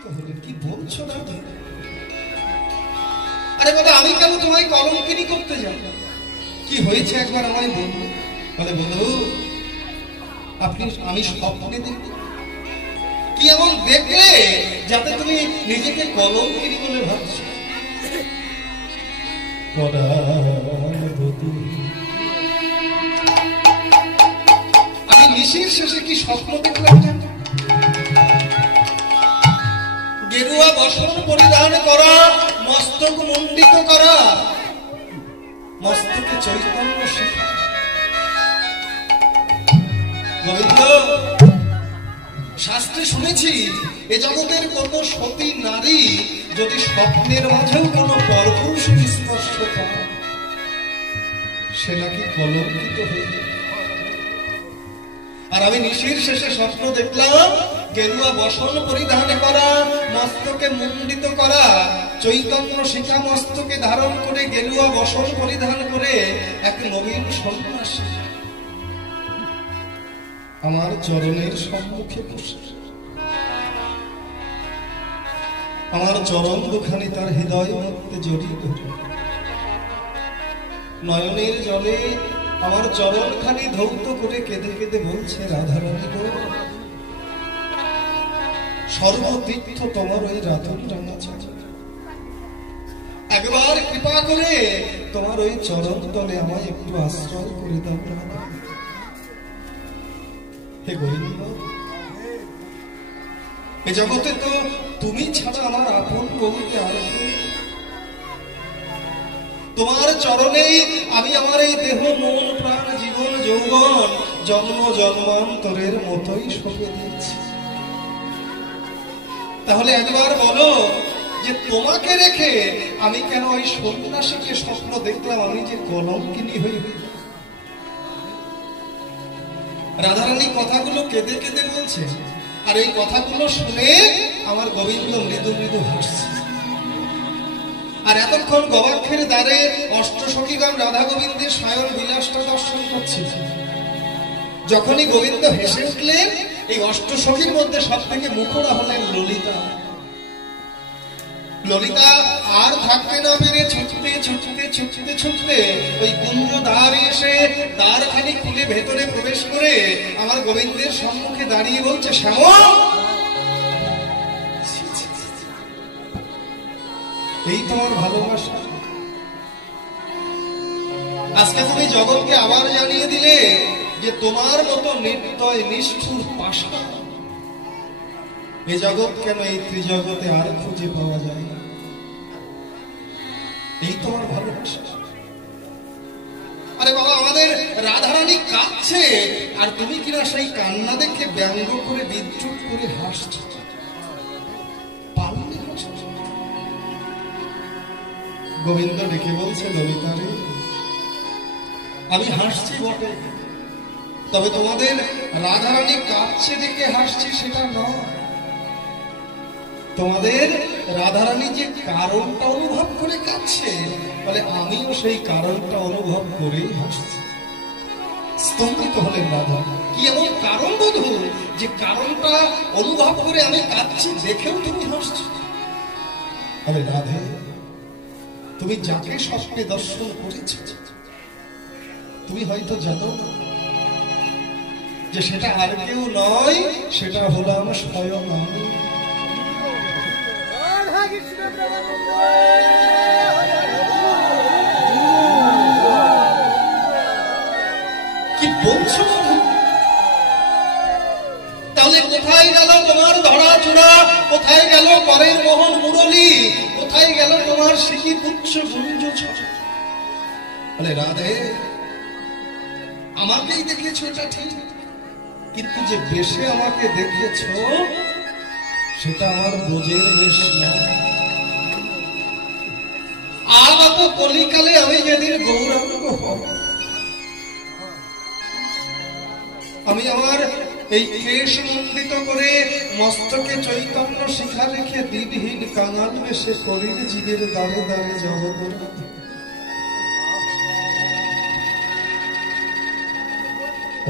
স্তম্ভিত হলেন। কি বলছো দাদা? আরে বাবা, আমি কেন তোমায় কলঙ্কিনী করতে যাব? কি হয়েছে একবার আমায় বলবো? বলে বন্ধু, আমি স্বপ্নে দেখি। কি এমন দেখলে যাতে তুমি নিজেকে কলঙ্কিনী বলে ভাবছো? আমি নিশির শেষে কি স্বপ্ন দেখলাম? গেরুয়া বসন পরিধান করা, মস্তক মণ্ডিত করা, মস্তকে চৈতন্য শিখা। গোবিন্দ, শাস্ত্রে শুনেছি এ জগতের কোন সতী নারী যদি স্বপ্নের মাঝেও কোন পরপুরুষের স্পর্শ পায়, সে নাকি কলঙ্কিত হয়ে যায়। আর আমি নিশির শেষে স্বপ্ন দেখলাম গেরুয়া বসন পরিধান করা, মস্তকে মুন্ডিত করা, চৈতন্য শিখা মস্তকে ধারণ করে গেরুয়া বসন পরিধান করে এক নবীন সন্ন্যাসী আমার চরণের সম্মুখে বসে। আমার চরণ দুখানি তার হৃদয় মধ্যে জড়িয়ে ধরে, নয়নের জলে আমার চরণখানি ধৌত করে কেঁদে কেঁদে বলছে, রাধারানী গো, সর্বতীর্থ তোমার ওই রাতুল রাঙা চাচা, একবার কৃপা করে তোমার ওই চরণ তলে আমায় একটু আশ্রয় করে দাও। হে গোবিন্দ, এ জগতে তো তুমি ছাড়া আমার আপন বলতে আর তোমার চরণেই আমি আমার এই দেহ মন প্রাণ জীবন যৌবন জন্ম জন্মান্তরের মতোই সঁপে দিয়েছি। তাহলে একবার বলো যে তোমাকে রেখে আমি কেন ওই সন্ন্যাসীকে স্বপ্ন দেখলাম আমি যে কলঙ্কিনী হয়ে? রাধারানী কথাগুলো কেঁদে কেঁদে বলছে, আর এই কথাগুলো শুনে আমার গোবিন্দ মৃদু মৃদু হাসছে। আর এতক্ষণ গবাক্ষের দ্বারে অষ্টসখীগণ রাধা গোবিন্দের সায়ন বিলাসটা দর্শন করছে। যখনই গোবিন্দ হেসে উঠলেন, এই অষ্টসখীর মধ্যে সব থেকে মুখরা হলেন ললিতা। ললিতা আর থাকতে না পেরে ছুটতে ছুটতে ছুটতে ছুটতে ওই কুঞ্জ দ্বারে এসে দ্বারখানি খুলে ভেতরে প্রবেশ করে আমার গোবিন্দের সম্মুখে দাঁড়িয়ে বলছে, শ্যামল, এই তোমার ভালোবাসা। আজকে তুমি জগৎকে আবার জানিয়ে দিলে যে তোমার মতো নির্দয় নিষ্ঠুর পাষাণ এ জগৎ কেন এই ত্রিজগতে আর খুঁজে পাওয়া যায় না। এই তোমার ভালোবাসা। আরে বাবা, আমাদের রাধারানী কাঁদছে আর তুমি কিনা সেই কান্না দেখে ব্যঙ্গ করে বিদ্রুপ করে হাসছ। গোবিন্দ ডেকে বলছে, ললিতা রে, আমি হাসছি বটে, তবে তোমাদের রাধারানী কাঁদছে দেখে হাসছি সেটা নয়। তোমাদের রাধারানী যে কারণটা অনুভব করে কাঁদছে, বলে আমিও সেই কারণটা অনুভব করেই হাসছি। স্তম্ভিত হলেন রাধা। কি এমন কারণ বধূ যে কারণটা অনুভব করে আমি কাঁদছি দেখেও তুমি হাসছো? বলে রাধে, তুমি যাকে স্বপ্নে দর্শন করেছ তুমি হয়তো জানো যে সেটা আর কেউ নয়, সেটা হলাম স্বয়ং আমি। কি বলছো? তাহলে কোথায় গেল তোমার ধরা চূড়া? কোথায় গেল পরের মোহন মুরলী? কোথায় গেল তোমার শিখি পুচ্ছ গুঞ্জ? বলে রাধে, আমাকেই দেখেছো এটা ঠিক, কিন্তু যে বেশে আমাকে দেখেছো সেটা আমার ব্রজের বেশ নয়। আগত কলিকালে আমি যেদিন গৌরাঙ্গ হব, আমি আমার এই কেশ মণ্ডিত করে মস্তকে চৈতন্য শিখা রেখে দিনহীন কাঙাল বেশে করির জীবের দ্বারে দ্বারে যাব।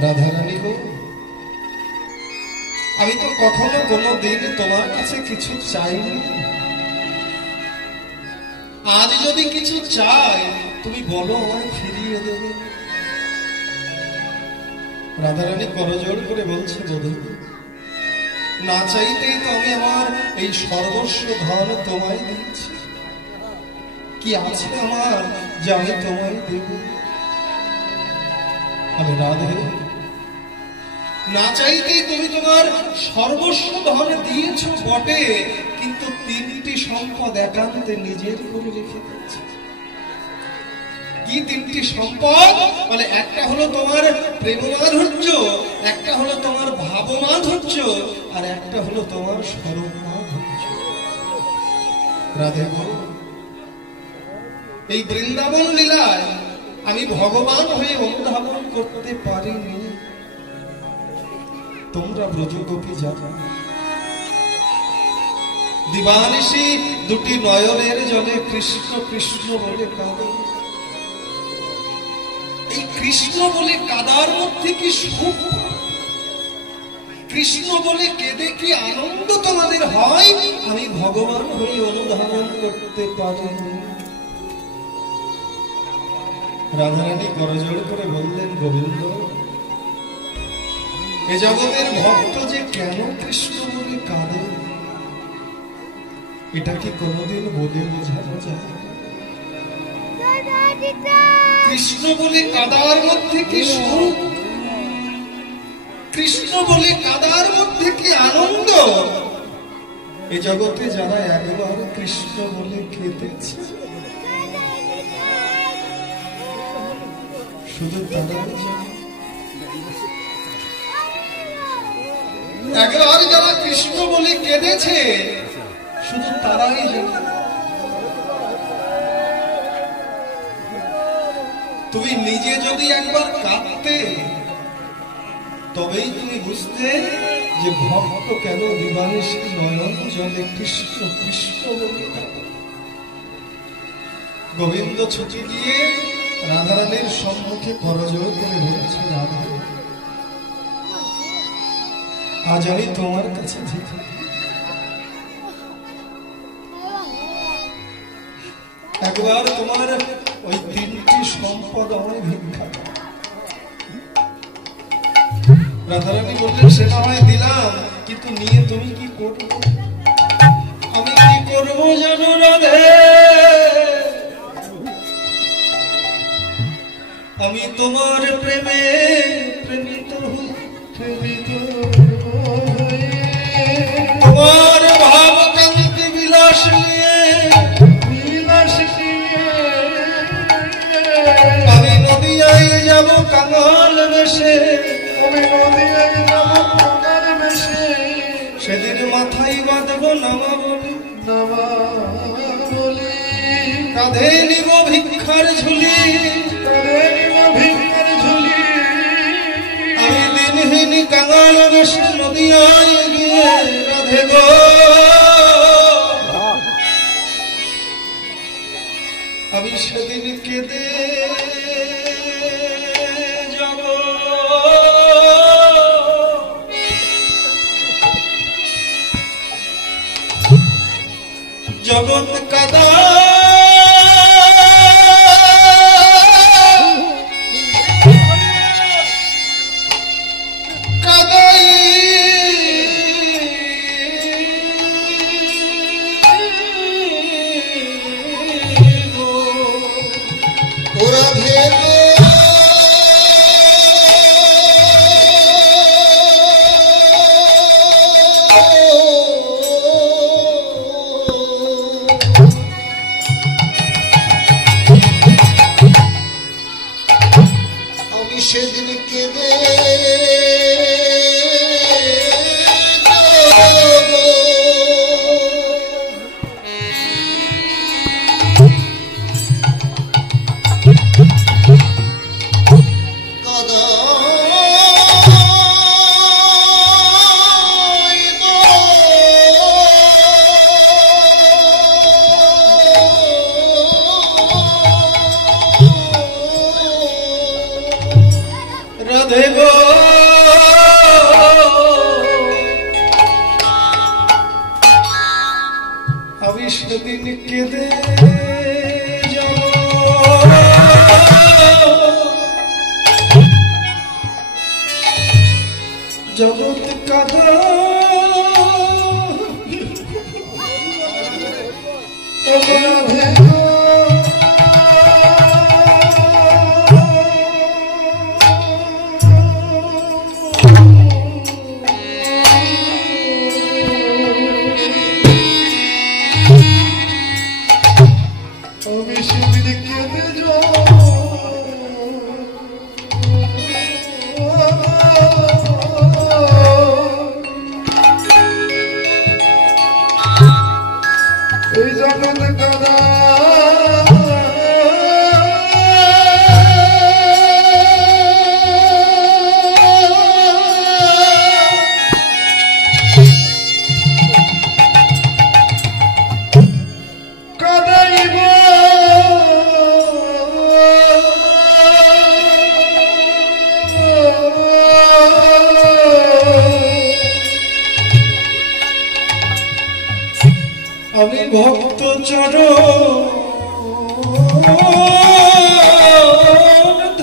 রাধারানী গো, আমি তো কখনো কোনো দিন তোমার কাছে কিছু চাইনি। আজ যদি কিছু চাই তুমি বলো, আমায় ফিরিয়ে দেবে। রাধারানী করজোড় করে বলছে, বধূ না চাইতেই তো আমি আমার এই সর্বস্ব ধন তোমায় দিচ্ছি। কি আছে আমার যে আমি তোমায় দেব? আমি রাধে, না চাইতেই তুমি তোমার সর্বস্ব ধন দিয়েছ বটে, কিন্তু তিনটি সম্পদ একান্তে নিজের করে রেখে দিয়েছে। কি তিনটি সম্পদ? বলে একটা হলো তোমার প্রেমমাধুর্য, একটা হলো তোমার ভাবমাধুর্য, আর একটা হলো তোমার স্বরূপমাধুর্য। রাধে বলো, এই বৃন্দাবন লীলায় আমি ভগবান হয়ে অনুধাবন করতে পারিনি। তোমরা ব্রজগোপী যারা দিবানিশি দুটি নয়নের জলে কৃষ্ণ কৃষ্ণ বলে কাঁদে, এই কৃষ্ণ বলে কাদার মধ্যে কি সুখ, কৃষ্ণ বলে কেঁদে কি আনন্দ তোমাদের হয়, আমি ভগবান হয়ে অনুধাবন করতে পারিনি। রাধারানী করজোড় করে বললেন, গোবিন্দ, এ জগতের ভক্ত যে কেন কৃষ্ণ বলে কাঁদে, এটা কি কোনদিন বলে বোঝানো যায়? কৃষ্ণ বলে কাদার মধ্যে কি সুখ, কৃষ্ণ বলে কাদার মধ্যে কি আনন্দ, এ জগতে যারা একবার কৃষ্ণ বলে কেঁদেছে শুধু তারাই জানে। একবার যারা কৃষ্ণ বলে কেঁদেছে শুধু তারাই জানে। তুমি নিজে যদি একবার কাঁদতে, তবেই তুমি বুঝতে যে ভক্ত কেন দিবানিশি নয়ন জলে কৃষ্ণ কৃষ্ণ বলে কাঁদে। গোবিন্দ ছুটি দিয়ে রাধারানীর সম্মুখে করজোড় করে বলছে, রাধা, আজ আমি তোমার কাছে ভিখারি। একবার তোমার ওই তিনটি সম্পদ আমায় ভিক্ষা। রাধারানী বললেন, সে না হয় দিলাম, কিন্তু নিয়ে তুমি কি করবে? আমি কি করবো জানো রাধে? আমি তোমার প্রেমে প্রেমিত, তোমার ভাব কান্তি বিলাস নিয়ে আমি নদিয়ায় যাব কাঙাল বেশে, সেদিন মাথায় বাঁধব নামা বলি, কাঁধে নিব ভিক্ষার ঝুলি, আমি দিনহীন কাঙাল বেশে নদিয়ায় গিয়ে রাধে গো, আমি সেদিন কেঁদে যাব। জগৎ কাদা কাদাই ওরা ভেবে সেদিন কেঁদে যাব জগৎ কাঁদা আমি ভক্ত চরণ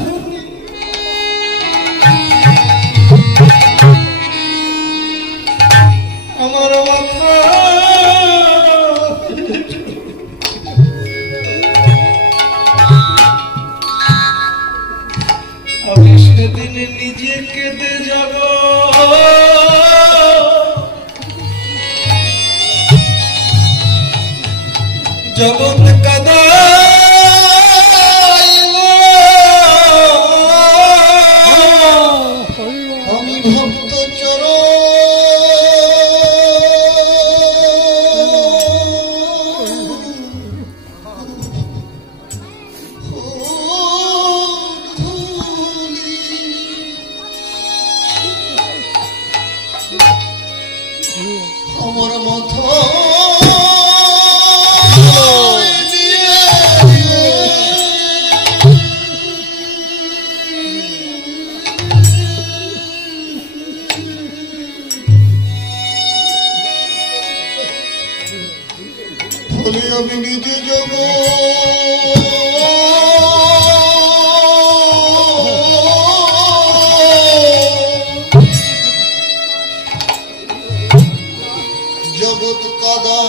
ধরি আমার মাথা আমি সেদিন নিজে কেঁদে যাব জগৎ কাদা আমি ভক্ত আমার মাথা আমি নিজে যাব জগৎ কাদা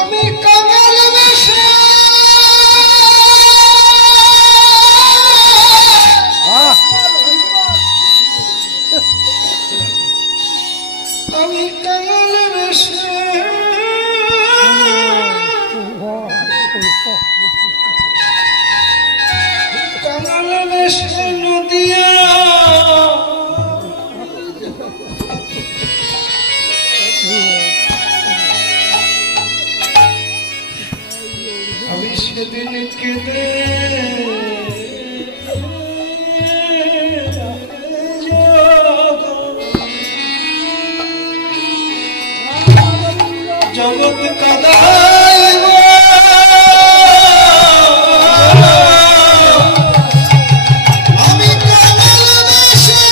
আমি কাঙাল বেশে আমি কাঙাল বেশে কাঙাল বেশে নদিয়া আমি সেদিন কেঁদে জগৎ কাদা আমি কাঙাল বেশে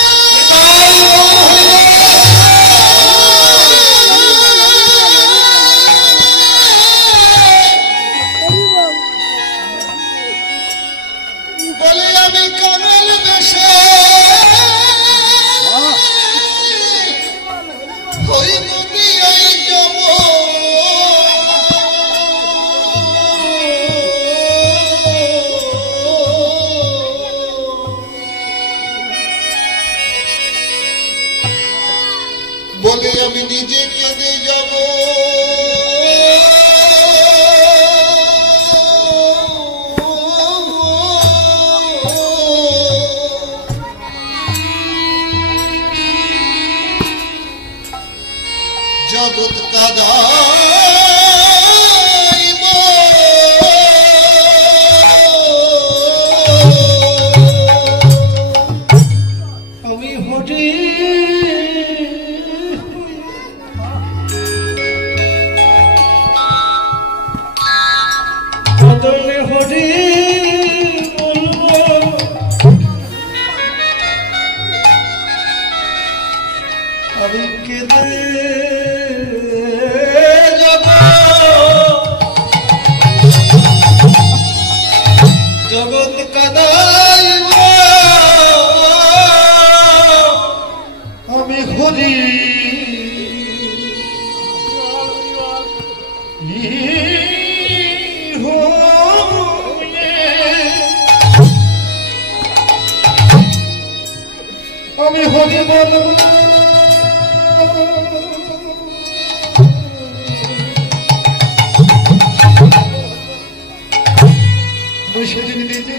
বলে আমি কাঙাল বেশে হই নদিয়ায় যাব বলে আমি নিজে কেঁদে যাব জগৎ কাদা আমি হরি বদলে হরি বলবো জগৎ কাদাইব আমি হরি আমি হরি বলব সেদিন নিজে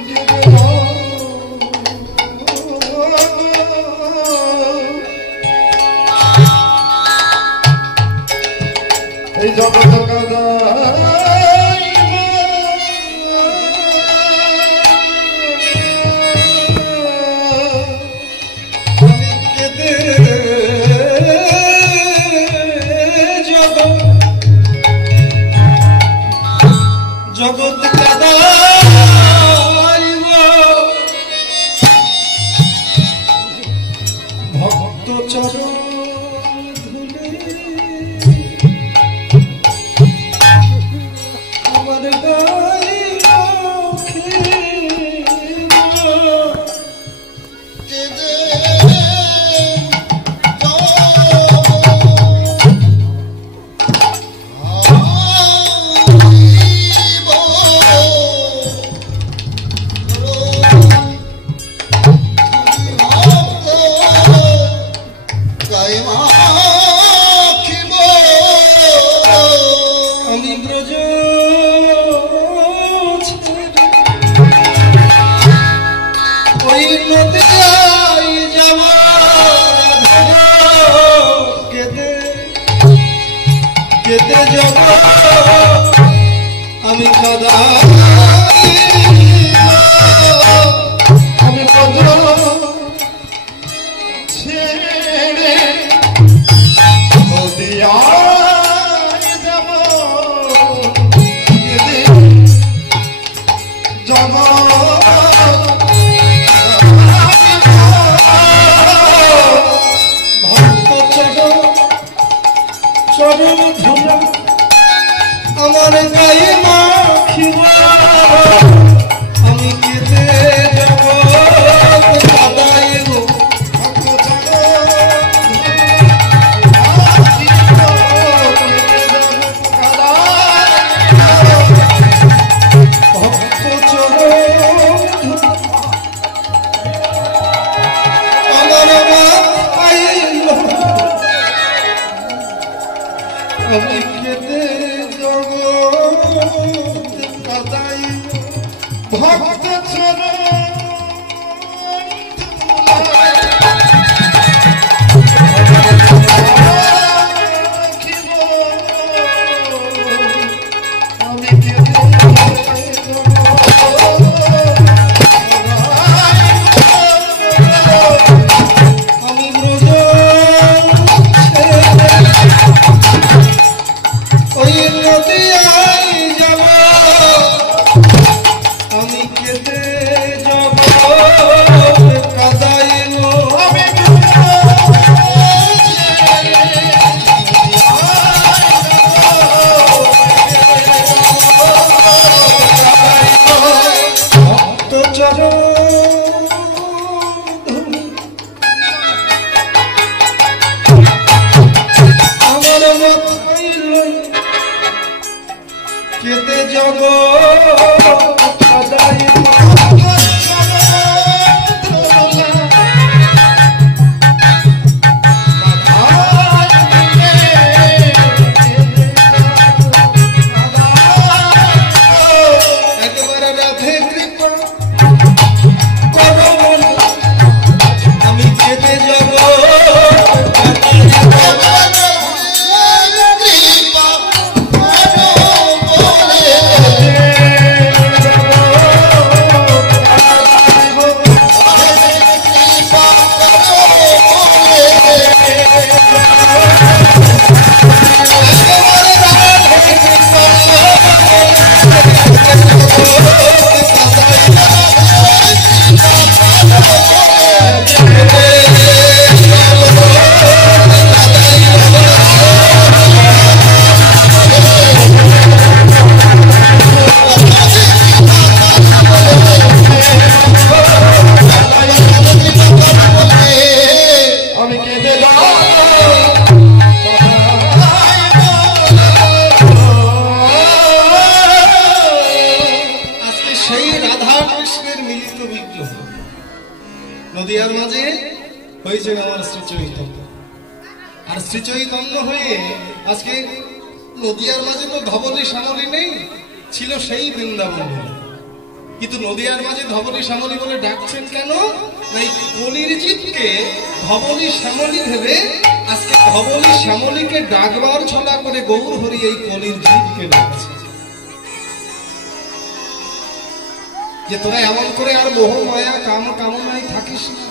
এই জগৎ কাদা জগৎ কাদাইব ভক্ত চরণ ধুলি আমার কেতে যাব আমি কাদা আমি কাদা ছেড়ে নদিয়ায় যাব কেতে যাব চরণ ধুলা আমার গায়ে মাখিব আমি কেটে যাব কাদাইব ভক্ত চরণ আমার মাখাইল আমি কেটে জগৎ কাদাইব ভক্ত চরণ আমি ওই নদিয়ায় যাব আমি কেটে যাব কাদাইব আমি ভক্ত চরণ আমার মাথায় লই কেটে যাব কাদাইব একবার রাধে কৃপা করো আমি কেটে যাব সেই রাধা কৃষ্ণের মিলিত বিগ্রহ নদিয়ার মাঝে হয়েছে আমার শ্রী চৈতন্য। আর শ্রী চৈতন্য হয়ে আজকে নদিয়ার মাঝে তো ধবলী শ্যামলী নেই, ছিল সেই বৃন্দাবন। কিন্তু নদিয়ার মাঝে ধবলী শ্যামলী বলে ডাকছেন কেন? এই কলির জীবকে ধবলী শ্যামলী ভেবে আজকে ধবলী শ্যামলীকে ডাকবার ছলা করে গৌর হরি এই কলির জীবকে ডাকছে যে তোরা এমন করে আর মোহ মায়া কাম কামনায় থাকিস না,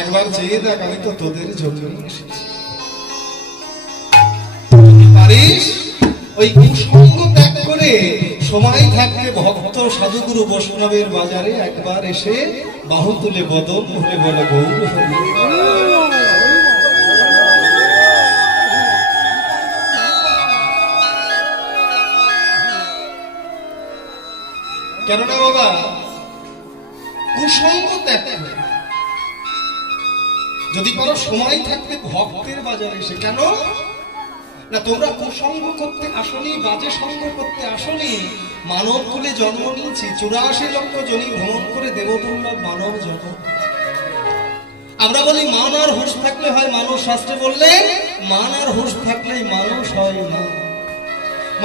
একবার চেয়ে দেখ আমি তো তোদের জন্য এসেছি। পারিস ওই কুসঙ্গ ত্যাগ করে সময় থাকতে ভক্ত সাধুগুরু বৈষ্ণবের বাজারে একবার এসে বাহু তুলে বদন হয়ে বলে গৌর হরি। কেননা বাবা কুসঙ্গ ত্যাগ করে যদি পারো সময় থাকতে ভক্তের বাজারে এসে, কেন না তোমরা কুসঙ্গ করতে আসনি, বাজে সঙ্গ করতে আসনি। মানব কুলে জন্ম নিয়েছি, 84 লক্ষ জনি ভ্রমণ করে দেবদুর্লভ মানব জন্ম। আমরা বলি মান আর হুঁশ থাকলে হয় মানুষ, শাস্ত্রে বললে মান আর হুঁশ থাকলেই মানুষ হয় না।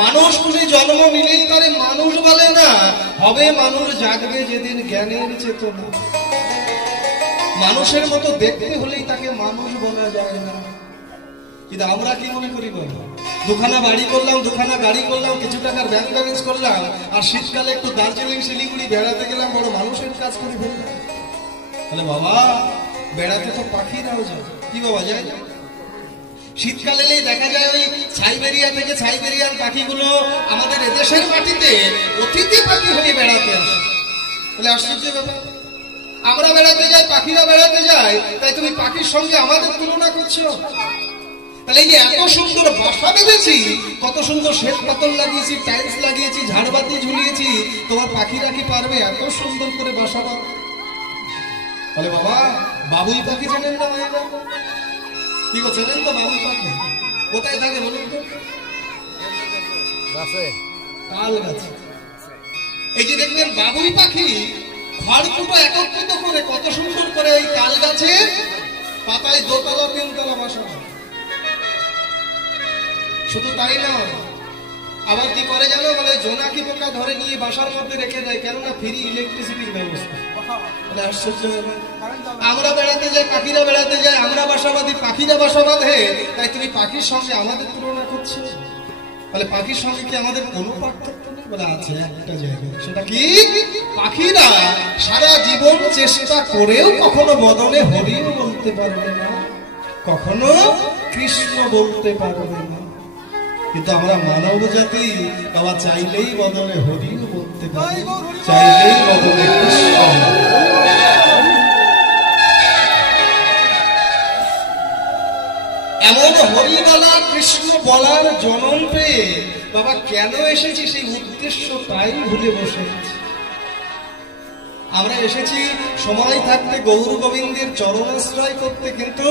মানুষ কুলে জন্ম নিলেই তারে মানুষ বলে না, হবে মানুষ জাগবে যেদিন জ্ঞানের চেতনা। মানুষের মতো দেখতে হলেই তাকে মানুষ বলা যায় না। কিন্তু আমরা কি মনে করি বলো, দুখানা বাড়ি করলাম, দুখানা গাড়ি করলাম, কিছু টাকার ব্যাংক ব্যালেন্স করলাম, আর শীতকালে একটু দার্জিলিং শিলিগুড়ি বেড়াতে গেলাম, বড় মানুষের কাজ করে ফেললাম। তাহলে বাবা বেড়াতে তো পাখিরাও যায়, কি বাবা যায় না? শীতকালে দেখা যায় ওই সাইবেরিয়া থেকে সাইবেরিয়ান পাখিগুলো আমাদের এদেশের মাটিতে অতিথি পাখি হয়ে বেড়াতে আসে। তাহলে আশ্চর্য ব্যাপার, আমরা বেড়াতে যাই, পাখিরা বেড়াতে যায়, তাই তুমি পাখির সঙ্গে আমাদের তুলনা করছো? তাহলে এই যে এত সুন্দর বাসা বেঁধেছি, কত সুন্দর শ্বেত পাথর লাগিয়েছি, টাইলস লাগিয়েছি, ঝাড়বাতি ঝুলিয়েছি, তোমার পাখিরা কি পারবে এত সুন্দর করে বাসা বাঁধতে? বলে বাবা বাবুই পাখি জানেন না? কি চেনেন তো বাবুই পাখি? কোথায় থাকে বলুন তো? তাল গাছে। এই যে দেখবেন বাবুই পাখি খড়কুটো একত্রিত করে কত সুন্দর করে এই তাল গাছে পাতায় দোতলা তিনতলা বাসা। শুধু তাই না, আবার কি করে জানো? বলে জোনাকি পোকা ধরে নিয়ে বাসার মধ্যে রেখে দেয়, কেননা ফ্রি ইলেকট্রিসিটির ব্যবস্থা। আশ্চর্য, আমরা বেড়াতে যাই, পাখিরা বেড়াতে যায়, আমরা বাসা বাঁধি, পাখিরা বাসা বাঁধে, তাই তুমি পাখির সঙ্গে আমাদের তুলনা করছো? তাহলে পাখির সঙ্গে কি আমাদের কোনো পার্থক্য নেই? বলে আছে একটা জায়গায়, সেটা কি? পাখিরা সারা জীবন চেষ্টা করেও কখনো বদনে হরিও বলতে পারবে না, কখনো কৃষ্ণ বলতে পারবে না। কিন্তু আমরা মানব জাতি বাবা চাইলেই বদলে হরিও বলতে পারি, চাইলেই বদলে কৃষ্ণ। এমন হরি বলা, কৃষ্ণ বলার জনম পেয়ে বাবা কেন এসেছি সেই উদ্দেশ্যটাই ভুলে বসে আছি। আমরা এসেছি সময় থাকতে গৌর গোবিন্দের চরণাশ্রয় করতে, কিন্তু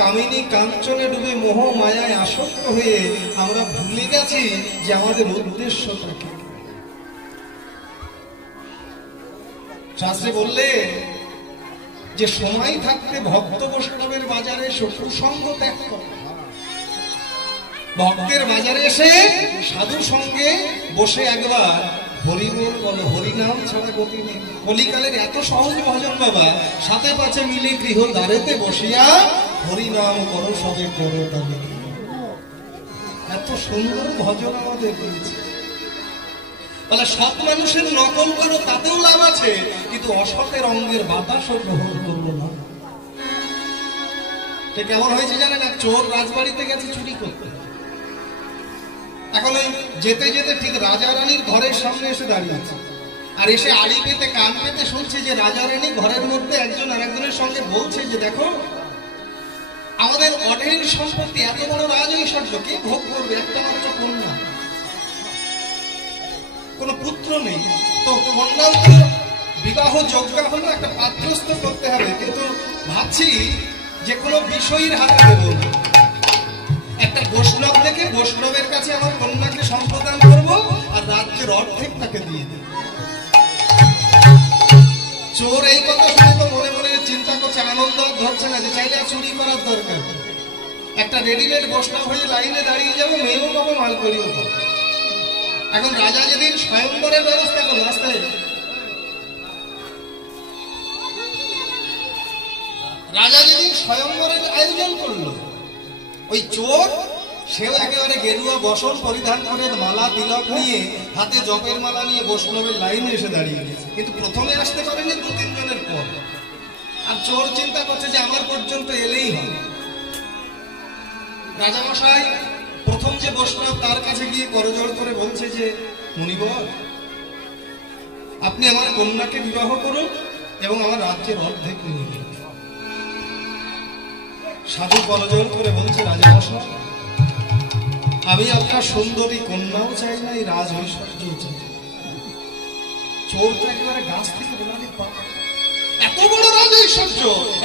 কামিনী কাঞ্চনে ডুবে মোহ মায়ায় আসক্ত হয়ে আমরা ভুলে গেছি যে আমাদের উদ্দেশ্যটা কি। শাস্ত্রে বললে যে সময় থাকতে ভক্ত বৈষ্ণবের বাজারে কুসঙ্গ ত্যাগ করে, ভক্তের বাজারে এসে সাধু সঙ্গে বসে একবার হরিবোল বলো, হরিনাম ছাড়া গতি নেই। কলিকালের এত সহজ ভজন বাবা, সাথে পাছে মিলে গৃহ দ্বারেতে বসিয়া হরিনাম করো সবে করো তাহলে। এত সুন্দর ভজন আমাদের দিয়েছে। বলে সৎ মানুষের নকল করো তাতেও লাভ আছে, কিন্তু অসতের অঙ্গের বাতাসও গ্রহণ করবো না। কেমন হয়েছে জানেন? এক চোর রাজবাড়িতে গেছে চুরি করতে, এখন ওই যেতে যেতে ঠিক রাজা রানীর ঘরের সামনে এসে দাঁড়িয়েছে, আর এসে আড়ি পেতে কান পেতে শুনছে যে রাজা রানী ঘরের মধ্যে একজন আরেকজনের সঙ্গে বলছে যে দেখো আমাদের অঢেল সম্পত্তি, এত বড় রাজৈশ্বর্য কে ভোগ করবে? একটা মাত্র কন্যা, কোন পুত্র নেই, তো কন্যা বিবাহ যোগ্য হলো, একটা পাত্রস্থ করতে হবে। কিন্তু ভাবছি যে কোনো বিষয়ের হাতে দেবো না, একটা বৈষ্ণব দেখে বৈষ্ণবের কাছে আমার কন্যাকে সম্প্রদান করবো, আর রাজ্যের অর্ধেক তাকে দিয়ে দেব। চোর এই কথা শুনে তো মনে মনে চিন্তা করছে, আনন্দ ধরছে না যে চাইলে চুরি করার দরকার, একটা রেডিমেড বৈষ্ণব হয়ে লাইনে দাঁড়িয়ে যাবো, মেয়েও পাবো, মাল করিও পাবো। এখন রাজা যেদিন স্বয়ংবরের ব্যবস্থা করলো, রাস্তায় রাজা যেদিন স্বয়ংবরের আয়োজন করলো, ওই চোর সেও একেবারে গেরুয়া বসন পরিধান করে মালা তিলক নিয়ে হাতে জপের মালা নিয়ে বৈষ্ণবের লাইনে এসে দাঁড়িয়ে গেছে। কিন্তু প্রথমে আসতে পারেনি, 2-3 জনের পর। আর চোর চিন্তা করছে যে আমার পর্যন্ত এলেই হবে। রাজামশাই প্রথম যে বৈষ্ণব তার কাছে গিয়ে করজোড় করে বলছে যে মুনিবর, আপনি আমার কন্যাকে বিবাহ করুন এবং আমার রাজ্যের অর্ধেক নিয়ে নিন। সাধু করজোড় করে বলছে, রাজামশাই আমি আপনার সুন্দরী কন্যাও চাই না, এই রাজ ঐশ্বর্যও চাই। চোর তো একেবারে গাছ থেকে বোনালি পা, এত বড় রাজ ঐশ্বর্য,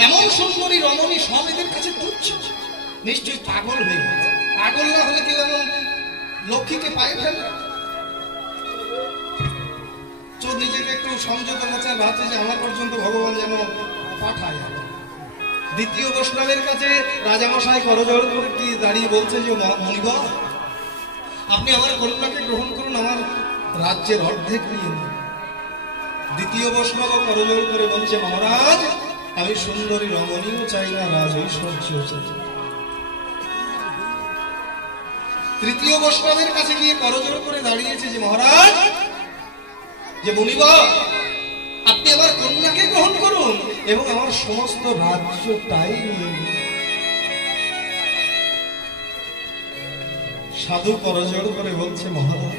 এমন সুন্দরী রমণী সব এদের কাছে তুচ্ছ, নিশ্চয়ই পাগল হয়ে গেছে। পাগল না হলে কেউ এমন লক্ষ্মীকে পায়ে ফেলে? চোর নিজেকে একটু সংযোগ করছে, ভাবছে যে আমার পর্যন্ত ভগবান যেন পাঠায়। দ্বিতীয় বৈষ্ণবের কাছে রাজামশাই করজোড় করে কি দাঁড়িয়ে বলছে যে মণিবর, আপনি আমার কন্যাকে গ্রহণ করুন, আমার রাজ্যের অর্ধেক নিয়ে নিন। দ্বিতীয় বৈষ্ণব করজোড় করে বলছে, মহারাজ আমি সুন্দরী রমণীও চাই না, রাজ ঐশ্বর্যও চাই। তৃতীয় বৈষ্ণবের কাছে গিয়ে করজোড় করে দাঁড়িয়েছে যে মহারাজ, যে মুনিবর আপনি আমার কন্যাকে গ্রহণ করুন এবং আমার সমস্ত রাজ্যটাই নিয়ে নিন। সাধু করজোড় করে বলছে, মহারাজ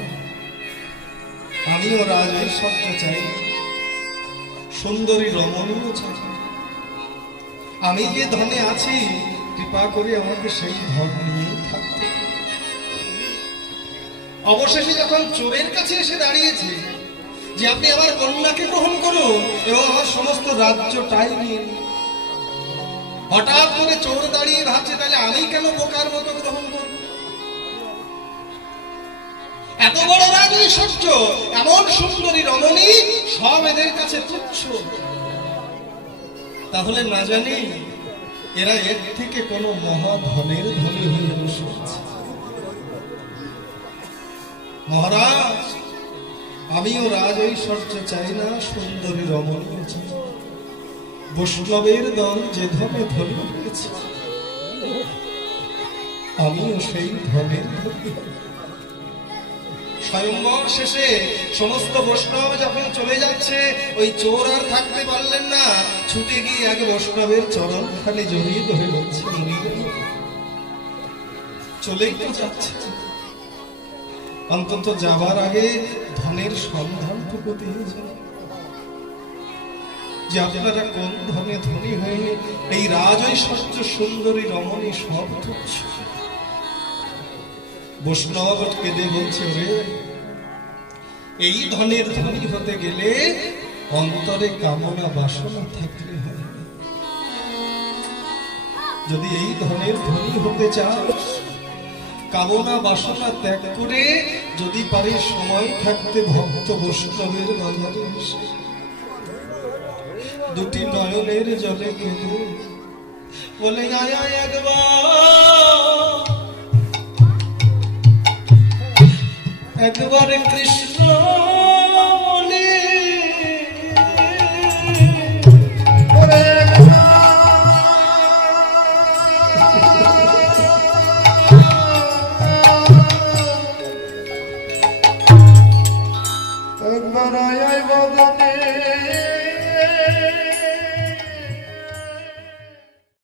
আমিও রাজ ঐশ্বর্য চাই, সুন্দরী রমণীও চাই। আমি যে ধনে আছি, কৃপা করে আমাকে সেই ধন নিয়েই থাকতে। অবশেষে যখন চোরের কাছে এসে দাঁড়িয়েছে যে আপনি আমার কন্যাকে গ্রহণ করুন এবং আমার সমস্ত রাজ্যটাই নিয়ে নিন, হঠাৎ করে চোর দাঁড়িয়ে ভাবছে, তাহলে আমি কেন বোকার মতো গ্রহণ করব? এত বড় রাজ ঐশ্বর্য, এমন সুন্দরী রমণী, সব এদের কাছে তুচ্ছ। তাহলে না জানি এরা এর থেকে কোন মহাধনের ধনী হয়ে বসে আছে। মহারাজ আমিও রাজ ঐশ্বর্য চাই না, সুন্দরী রমণীও চাই। বৈষ্ণবের দল যে ধনে ধনী হয়েছে, আমিও সেই ধনের ধনী। স্বয়ংবর শেষে সমস্ত বৈষ্ণব যখন চলে যাচ্ছে, ওই চোর আর থাকতে পারলেন না, ছুটে গিয়ে আগে বৈষ্ণবের চরণ খানে জড়িয়ে ধরে বলছে, চলেই তো যাচ্ছে, অন্তত যাবার আগে ধনের সন্ধানটুকু দিয়ে যায়, যে আপনারা কোন ধনে ধনী হয়ে এই রাজ ঐশ্বর্য সুন্দরী রমণী সব তুচ্ছ। বৈষ্ণব কেঁদে বলছে, ওরে এই ধনের ধনী হতে গেলে অন্তরে কামনা বাসনা থাকলে হয়। যদি এই ধনের ধনী হতে চাস, কামনা বাসনা ত্যাগ করে যদি পারিস সময় থাকতে ভক্ত বৈষ্ণবের বাজারে এসে দুটি নয়নের জলে কেঁদে বলে, আয়া একবার কৃষ্ণ